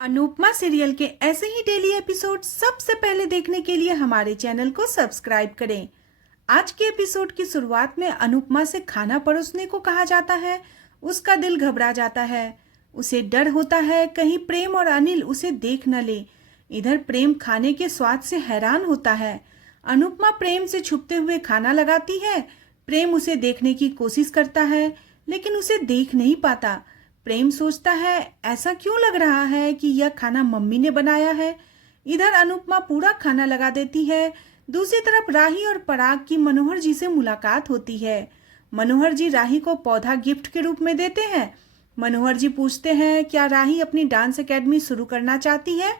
Anupama serial के ऐसे ही daily episode सबसे पहले देखने के लिए हमारे चैनल को सब्सक्राइब करें। आज के एपिसोड की शुरुआत में अनुपमा से खाना परोसने को कहा जाता है। उसका दिल घबरा जाता है। उसे डर होता है कहीं प्रेम और अनिल उसे देख न ले। इधर प्रेम खाने के स्वाद से हैरान होता है। अनुपमा प्रेम से छुपते हुए खाना लगाती है। प्रेम उसे देखने की कोशिश करता है लेकिन उसे देख नहीं पाता। प्रेम सोचता है ऐसा क्यों लग रहा है कि यह खाना मम्मी ने बनाया है। इधर अनुपमा पूरा खाना लगा देती है। दूसरी तरफ राही और पराग की मनोहर जी से मुलाकात होती है। मनोहर जी राही को पौधा गिफ्ट के रूप में देते हैं। मनोहर जी पूछते हैं क्या राही अपनी डांस एकेडमी शुरू करना चाहती है।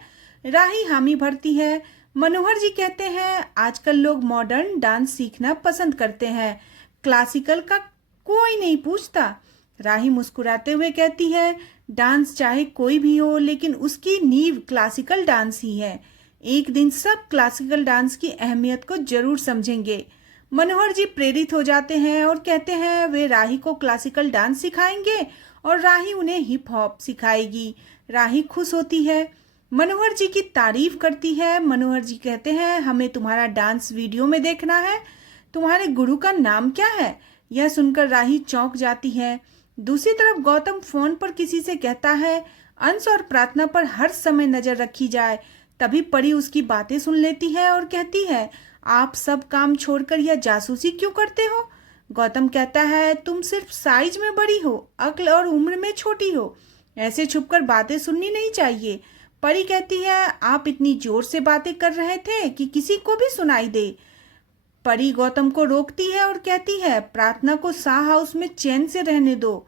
राही हामी भरती है। मनोहर जी कहते हैं आजकल लोग मॉडर्न डांस सीखना पसंद करते हैं, क्लासिकल का कोई नहीं पूछता। राही मुस्कुराते हुए कहती है डांस चाहे कोई भी हो लेकिन उसकी नींव क्लासिकल डांस ही है। एक दिन सब क्लासिकल डांस की अहमियत को जरूर समझेंगे। मनोहर जी प्रेरित हो जाते हैं और कहते हैं वे राही को क्लासिकल डांस सिखाएंगे और राही उन्हें हिप हॉप सिखाएगी। राही खुश होती है, मनोहर जी की तारीफ करती है। मनोहर जी कहते हैं हमें तुम्हारा डांस वीडियो में देखना है। तुम्हारे गुरु का नाम क्या है। यह सुनकर राही चौंक जाती है। दूसरी तरफ गौतम फोन पर किसी से कहता है अंश और प्रार्थना पर हर समय नजर रखी जाए। तभी परी उसकी बातें सुन लेती है और कहती है आप सब काम छोड़कर यह जासूसी क्यों करते हो। गौतम कहता है तुम सिर्फ साइज में बड़ी हो, अक्ल और उम्र में छोटी हो, ऐसे छुपकर बातें सुननी नहीं चाहिए। परी कहती है आप इतनी जोर से बातें कर रहे थे कि किसी को भी सुनाई दे। परी गौतम को रोकती है और कहती है प्रार्थना को शाह हाउस में चैन से रहने दो।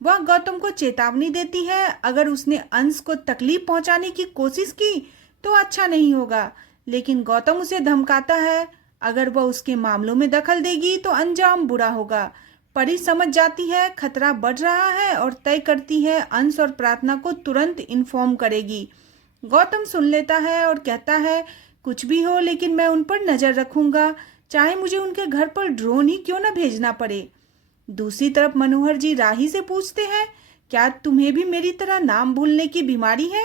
वह गौतम को चेतावनी देती है अगर उसने अंश को तकलीफ पहुंचाने की कोशिश की तो अच्छा नहीं होगा, लेकिन गौतम उसे धमकाता है अगर वह उसके मामलों में दखल देगी तो अंजाम बुरा होगा। परी समझ जाती है खतरा बढ़ रहा है और तय करती है अंश और प्रार्थना को तुरंत इन्फॉर्म करेगी। गौतम सुन लेता है और कहता है कुछ भी हो लेकिन मैं उन पर नजर रखूंगा, चाहे मुझे उनके घर पर ड्रोन ही क्यों न भेजना पड़े। दूसरी तरफ मनोहर जी राही से पूछते हैं क्या तुम्हें भी मेरी तरह नाम भूलने की बीमारी है।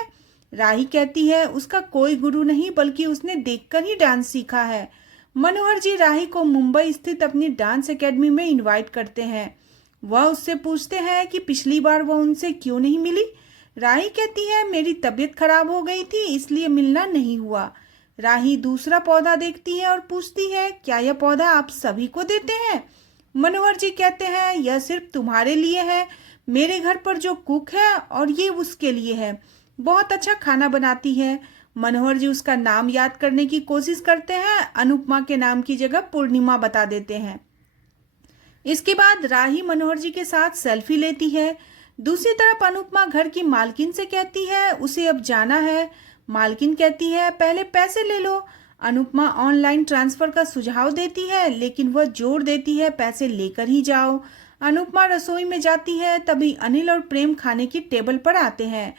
राही कहती है उसका कोई गुरु नहीं बल्कि उसने देखकर ही डांस सीखा है। मनोहर जी राही को मुंबई स्थित अपनी डांस एकेडमी में इनवाइट करते हैं। वह उससे पूछते हैं कि पिछली बार वह उनसे क्यों नहीं मिली। राही कहती है मेरी तबीयत खराब हो गई थी इसलिए मिलना नहीं हुआ। राही दूसरा पौधा देखती है और पूछती है क्या यह पौधा आप सभी को देते हैं। मनोहर जी कहते हैं यह सिर्फ तुम्हारे लिए है, मेरे घर पर जो कुक है और ये उसके लिए है, बहुत अच्छा खाना बनाती है। मनोहर जी उसका नाम याद करने की कोशिश करते हैं, अनुपमा के नाम की जगह पूर्णिमा बता देते हैं। इसके बाद राही मनोहर जी के साथ सेल्फी लेती है। दूसरी तरफ अनुपमा घर की मालकिन से कहती है उसे अब जाना है। मालकिन कहती है पहले पैसे ले लो। अनुपमा ऑनलाइन ट्रांसफर का सुझाव देती है लेकिन वह जोर देती है पैसे लेकर ही जाओ। अनुपमा रसोई में जाती है तभी अनिल और प्रेम खाने की टेबल पर आते हैं।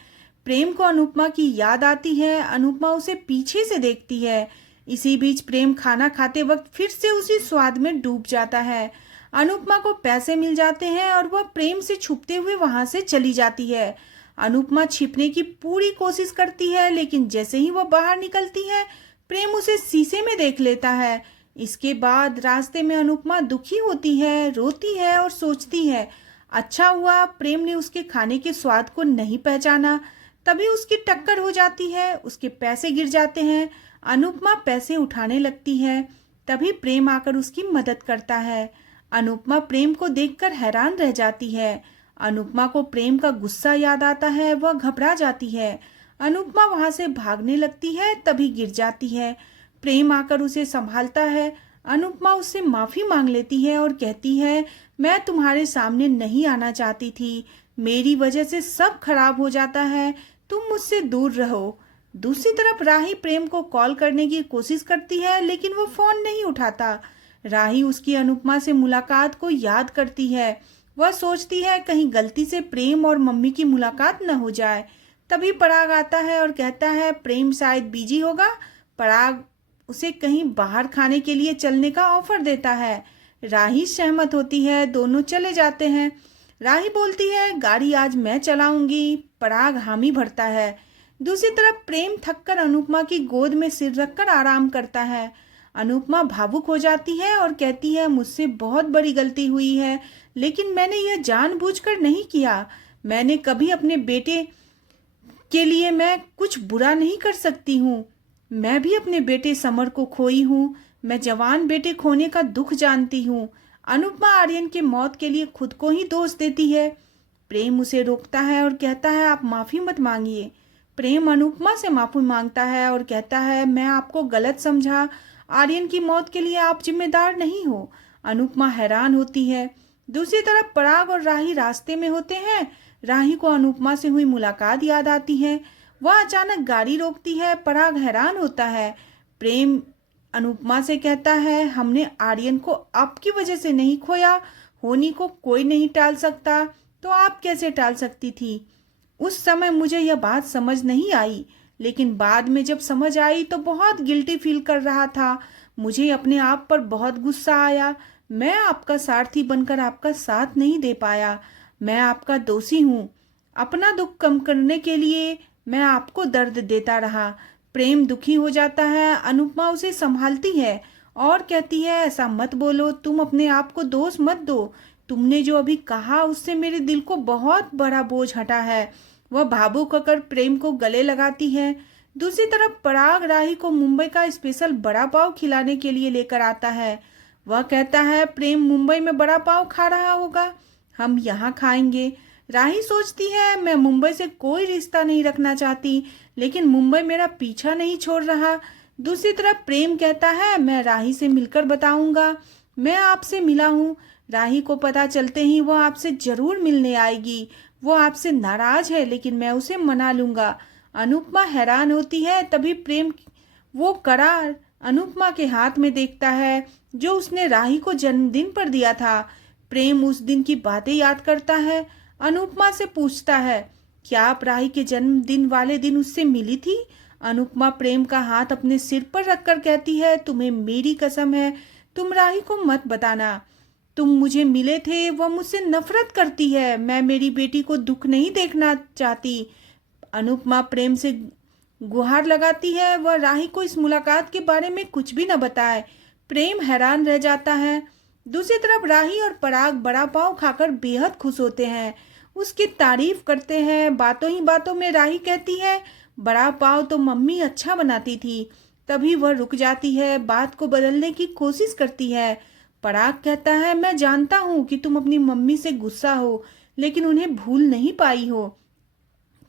प्रेम को अनुपमा की याद आती है। अनुपमा उसे पीछे से देखती है। इसी बीच प्रेम खाना खाते वक्त फिर से उसी स्वाद में डूब जाता है। अनुपमा को पैसे मिल जाते हैं और वह प्रेम से छुपते हुए वहां से चली जाती है। अनुपमा छिपने की पूरी कोशिश करती है लेकिन जैसे ही वह बाहर निकलती है प्रेम उसे शीशे में देख लेता है। इसके बाद रास्ते में अनुपमा दुखी होती है, रोती है और सोचती है अच्छा हुआ प्रेम ने उसके खाने के स्वाद को नहीं पहचाना। तभी उसकी टक्कर हो जाती है, उसके पैसे गिर जाते हैं। अनुपमा पैसे उठाने लगती है तभी प्रेम आकर उसकी मदद करता है। अनुपमा प्रेम को देखकर हैरान रह जाती है। अनुपमा को प्रेम का गुस्सा याद आता है, वह घबरा जाती है। अनुपमा वहां से भागने लगती है तभी गिर जाती है। प्रेम आकर उसे संभालता है। अनुपमा उससे माफी मांग लेती है और कहती है मैं तुम्हारे सामने नहीं आना चाहती थी, मेरी वजह से सब खराब हो जाता है, तुम मुझसे दूर रहो। दूसरी तरफ राही प्रेम को कॉल करने की कोशिश करती है लेकिन वो फोन नहीं उठाता। राही उसकी अनुपमा से मुलाकात को याद करती है। वह सोचती है कहीं गलती से प्रेम और मम्मी की मुलाकात न हो जाए। तभी पराग आता है और कहता है प्रेम शायद बिजी होगा। पराग उसे कहीं बाहर खाने के लिए चलने का ऑफर देता है। राही सहमत होती है, दोनों चले जाते हैं। राही बोलती है गाड़ी आज मैं चलाऊंगी। पराग हामी भरता है। दूसरी तरफ प्रेम थककर अनुपमा की गोद में सिर रखकर आराम करता है। अनुपमा भावुक हो जाती है और कहती है, मुझसे बहुत बड़ी गलती हुई है, लेकिन मैंने यह जानबूझकर नहीं किया। मैंने कभी अपने बेटे के लिए मैं कुछ बुरा नहीं कर सकती हूँ। मैं भी अपने बेटे समर को खोई हूँ। मैं जवान बेटे खोने का दुख जानती हूँ। अनुपमा आर्यन के मौत के लिए खुद को ही दोष देती है। प्रेम उसे रोकता है और कहता है, आप माफी मत मांगिए। प्रेम अनुपमा से माफी मांगता है और कहता है, मैं आपको गलत समझा। आर्यन की मौत के लिए आप जिम्मेदार नहीं हो। अनुपमा हैरान होती है। दूसरी तरफ पराग और राही रास्ते में होते हैं। राही को अनुपमा से हुई मुलाकात याद आती है। वह अचानक गाड़ी रोकती है। पराग हैरान होता है। प्रेम अनुपमा से कहता है, हमने आर्यन को आपकी वजह से नहीं खोया। होनी को कोई नहीं टाल सकता, तो आप कैसे टाल सकती थी? उस समय मुझे यह बात समझ नहीं आई, लेकिन बाद में जब समझ आई तो बहुत गिल्टी फील कर रहा था। मुझे अपने आप पर बहुत गुस्सा आया। मैं आपका सारथी बनकर आपका साथ नहीं दे पाया। मैं आपका दोषी हूँ। अपना दुख कम करने के लिए मैं आपको दर्द देता रहा। प्रेम दुखी हो जाता है। अनुपमा उसे संभालती है और कहती है, ऐसा मत बोलो, तुम अपने आप को दोष मत दो। तुमने जो अभी कहा उससे मेरे दिल को बहुत बड़ा बोझ हटा है। वह भावुक होकर प्रेम को गले लगाती है। दूसरी तरफ पराग राही को मुंबई का स्पेशल बड़ा पाव खिलाने के लिए लेकर आता है। वह कहता है, प्रेम मुंबई में बड़ा पाव खा रहा होगा, हम यहाँ खाएंगे। राही सोचती है, मैं मुंबई से कोई रिश्ता नहीं रखना चाहती, लेकिन मुंबई मेरा पीछा नहीं छोड़ रहा। दूसरी तरफ प्रेम कहता है, मैं राही से मिलकर बताऊंगा मैं आपसे मिला हूँ। राही को पता चलते ही वह आपसे जरूर मिलने आएगी। वो आपसे नाराज है, लेकिन मैं उसे मना लूंगा। अनुपमा हैरान होती है। तभी प्रेम वो करार अनुपमा के हाथ में देखता है जो उसने राही को जन्मदिन पर दिया था। प्रेम उस दिन की बातें याद करता है। अनुपमा से पूछता है, क्या आप राही के जन्मदिन वाले दिन उससे मिली थी? अनुपमा प्रेम का हाथ अपने सिर पर रखकर कहती है, तुम्हें मेरी कसम है, तुम राही को मत बताना। तुम मुझे मिले थे। वह मुझसे नफरत करती है। मैं मेरी बेटी को दुख नहीं देखना चाहती। अनुपमा प्रेम से गुहार लगाती है, वह राही को इस मुलाकात के बारे में कुछ भी न बताए। प्रेम हैरान रह जाता है। दूसरी तरफ राही और पराग बड़ा पाव खाकर बेहद खुश होते हैं, उसकी तारीफ करते हैं। बातों ही बातों में राही कहती है, बड़ा पाव तो मम्मी अच्छा बनाती थी। तभी वह रुक जाती है, बात को बदलने की कोशिश करती है। पराग कहता है, मैं जानता हूँ कि तुम अपनी मम्मी से गुस्सा हो, लेकिन उन्हें भूल नहीं पाई हो।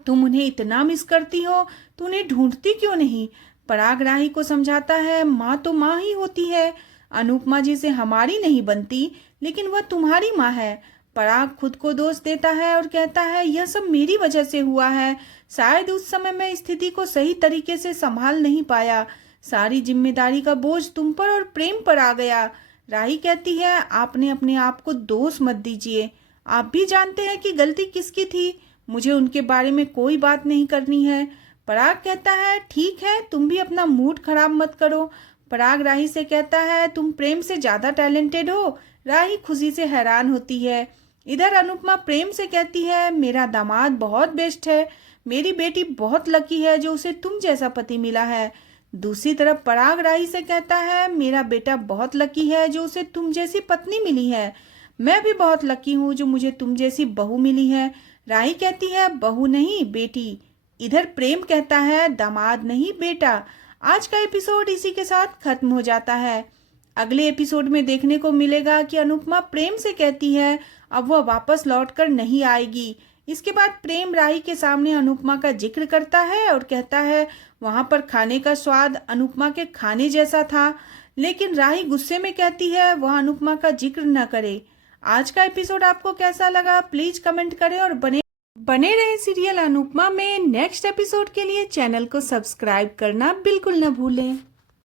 तुम उन्हें इतना मिस करती हो तो उन्हें ढूंढती क्यों नहीं? पराग राही को समझाता है, माँ तो माँ ही होती है। अनुपमा जी से हमारी नहीं बनती, लेकिन वह तुम्हारी माँ है। पराग खुद को दोष देता है और कहता है, यह सब मेरी वजह से हुआ है। शायद उस समय मैं स्थिति को सही तरीके से संभाल नहीं पाया। सारी जिम्मेदारी का बोझ तुम पर और प्रेम पर आ गया। राही कहती है, आपने अपने आप को दोष मत दीजिए। आप भी जानते हैं कि गलती किसकी थी। मुझे उनके बारे में कोई बात नहीं करनी है। पराग कहता है, ठीक है, तुम भी अपना मूड खराब मत करो। पराग राही से कहता है, तुम प्रेम से ज्यादा टैलेंटेड हो। राही खुशी से हैरान होती है। इधर अनुपमा प्रेम से कहती है, मेरा दामाद बहुत बेस्ट है। मेरी बेटी बहुत लकी है जो उसे तुम जैसा पति मिला है। दूसरी तरफ पराग राही से कहता है, मेरा बेटा बहुत लकी है जो उसे तुम जैसी पत्नी मिली है। मैं भी बहुत लकी हूँ जो मुझे तुम जैसी बहू मिली है। राही कहती है, बहू नहीं बेटी। इधर प्रेम कहता है, दामाद नहीं बेटा। आज का एपिसोड इसी के साथ खत्म हो जाता है। अगले एपिसोड में देखने को मिलेगा कि अनुपमा प्रेम से कहती है अब वह वापस लौटकर नहीं आएगी। इसके बाद प्रेम राही के सामने अनुपमा का जिक्र करता है और कहता है वहां पर खाने का स्वाद अनुपमा के खाने जैसा था, लेकिन राही गुस्से में कहती है वह अनुपमा का जिक्र न करे। आज का एपिसोड आपको कैसा लगा प्लीज कमेंट करें और बने रहे सीरियल अनुपमा में नेक्स्ट एपिसोड के लिए चैनल को सब्सक्राइब करना बिल्कुल न भूलें।